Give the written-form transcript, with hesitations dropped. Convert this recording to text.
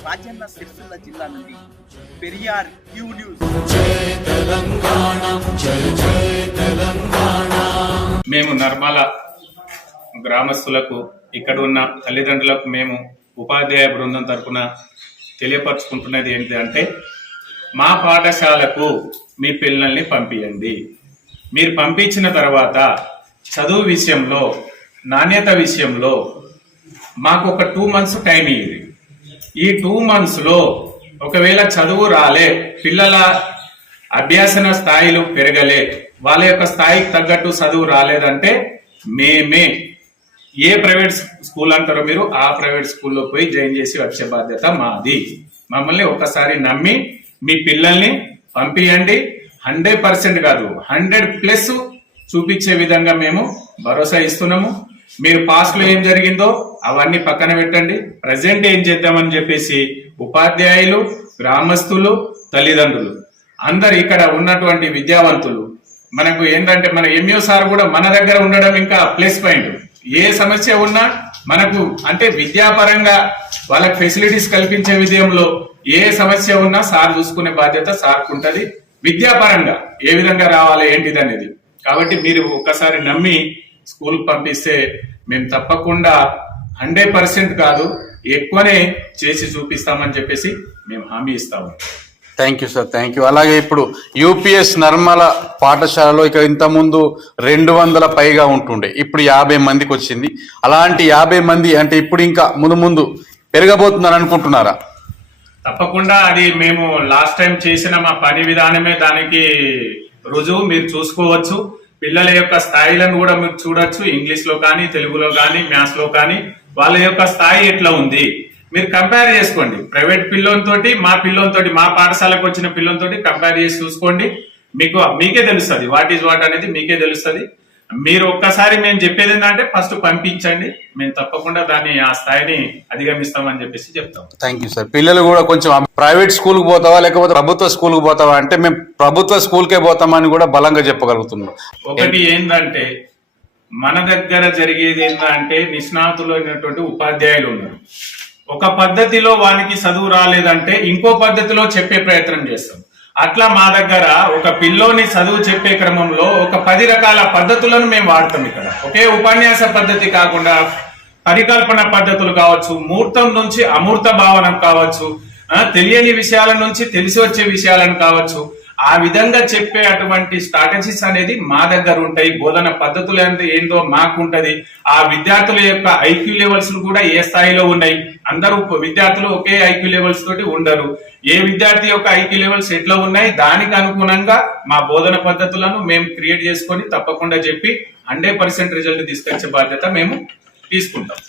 రాజన్న సిరిసిల్ల జిల్లా నుండి Periyar Q news. మేము నర్మల గ్రామస్తులకు ఇక్కడ ఉన్న తల్లిదండ్రులకు మేము ఉపాధ్యాయ బృందం తరఫున తెలియపరుచుకుంటున్నది ఏంటంటే, మా పాఠశాలకు మీ పిల్లల్ని పంపించండి. మీరు పంపించిన తర్వాత చదువు విషయంలో, నాణ్యత విషయంలో మాకు ఒక 2 months టైం ఇవ్వండి. ఈ 2 monthsలో ఒకవేళ చదువు రాలే, పిల్లల అభ్యాసన స్థాయిలు పెరగలే, వాళ్ళ యొక్క స్థాయికి తగ్గట్టు చదువు రాలేదంటే మేమే ఏ ప్రైవేట్ స్కూల్ అంటారో మీరు ఆ ప్రైవేట్ స్కూల్లో పోయి జాయిన్ చేసి వచ్చే బాధ్యత మాది. మమ్మల్ని ఒక్కసారి నమ్మి మీ పిల్లల్ని పంపియండి. 100% కాదు 100+ చూపించే విధంగా మేము భరోసా ఇస్తున్నాము. మీరు పాస్ట్ లో ఏం జరిగిందో అవన్నీ పక్కన పెట్టండి, ప్రజెంట్ ఏం చేద్దామని చెప్పేసి ఉపాధ్యాయులు, గ్రామస్తులు, తల్లిదండ్రులు అందరు ఇక్కడ ఉన్నటువంటి విద్యావంతులు మనకు ఏంటంటే, మన ఎంయూ సార్ కూడా మన దగ్గర ఉండడం ఇంకా ప్లస్ పాయింట్. ఏ సమస్య ఉన్నా మనకు అంటే విద్యాపరంగా వాళ్ళకి ఫెసిలిటీస్ కల్పించే విషయంలో ఏ సమస్య ఉన్నా సార్ చూసుకునే బాధ్యత సార్కు ఉంటది. విద్యాపరంగా ఏ విధంగా రావాలి ఏంటిది అనేది. కాబట్టి మీరు ఒక్కసారి నమ్మి స్కూల్ పంపిస్తే మేము తప్పకుండా 100% కాదు ఎక్కువనే చేసి చూపిస్తామని చెప్పేసి మేము హామీ ఇస్తాము. Thank you sir, thank you. అలాగే ఇప్పుడు యూపీఎస్ నర్మల పాఠశాలలో ఇక ఇంతకుముందు 200 పైగా ఉంటుండే, ఇప్పుడు 50 మందికి వచ్చింది. అలాంటి 50 మంది అంటే ఇప్పుడు ఇంకా ముందు పెరగబోతుందని అనుకుంటున్నారా? తప్పకుండా అది మేము లాస్ట్ టైం చేసిన మా పని విధానమే దానికి రుజువు. మీరు చూసుకోవచ్చు, పిల్లల యొక్క స్థాయిలను కూడా మీరు చూడొచ్చు. ఇంగ్లీష్ లో కానీ, తెలుగులో కానీ, మ్యాథ్స్ లో కానీ వాళ్ళ యొక్క స్థాయి ఎట్లా ఉంది మీరు కంపేర్ చేసుకోండి. ప్రైవేట్ పిల్లలతోటి మా పిల్లలతోటి, మా పాఠశాలకు వచ్చిన పిల్లలతోటి కంపేర్ చేసి చూసుకోండి. మీకే తెలుస్తుంది వాట్ ఈజ్ వాట్ అనేది మీకే తెలుస్తుంది. మీరు ఒక్కసారి మేము చెప్పేది ఏంటంటే ఫస్ట్ పంపించండి, మేము తప్పకుండా దాన్ని ఆ స్థాయిని అధిగమిస్తామని చెప్పేసి చెప్తాం. Thank you sir. పిల్లలు కూడా కొంచెం ప్రైవేట్ స్కూల్కి పోతావా లేకపోతే ప్రభుత్వ స్కూల్కి పోతావా అంటే మేము ప్రభుత్వ స్కూల్కే పోతామని కూడా బలంగా చెప్పగలుగుతున్నాం. ఒకటి ఏంటంటే, మన దగ్గర జరిగేది ఏంటంటే నిష్ణాతులైనటువంటి ఉపాధ్యాయులు ఉన్నారు. ఒక పద్ధతిలో వానికి చదువు రాలేదంటే ఇంకో పద్ధతిలో చెప్పే ప్రయత్నం చేస్తాం. అట్లా మా దగ్గర ఒక పిల్లోని చదువు చెప్పే క్రమంలో ఒక 10 రకాల పద్ధతులను మేము వాడతాం. ఇక్కడ ఒకే ఉపన్యాస పద్ధతి కాకుండా పరికల్పన పద్ధతులు కావచ్చు, మూర్తం నుంచి అమూర్త భావన కావచ్చు, తెలియని విషయాల నుంచి తెలిసి వచ్చే విషయాలను కావచ్చు, ఆ విధంగా చెప్పే అటువంటి స్ట్రాటజీస్ అనేది మా దగ్గర ఉంటాయి. బోధన పద్ధతులు ఏందో మాకుంటది. ఆ విద్యార్థుల యొక్క ఐక్యూ లెవెల్స్ కూడా ఏ స్థాయిలో ఉన్నాయి, అందరూ విద్యార్థులు ఒకే ఐక్యూ లెవెల్స్ తోటి ఉండరు. ఏ విద్యార్థి యొక్క ఐక్యూ లెవెల్స్ ఎట్లా ఉన్నాయి దానికి అనుగుణంగా మా బోధన పద్ధతులను మేము క్రియేట్ చేసుకొని తప్పకుండా చెప్పి 100% రిజల్ట్ తీసుకొచ్చే బాధ్యత మేము తీసుకుంటాం.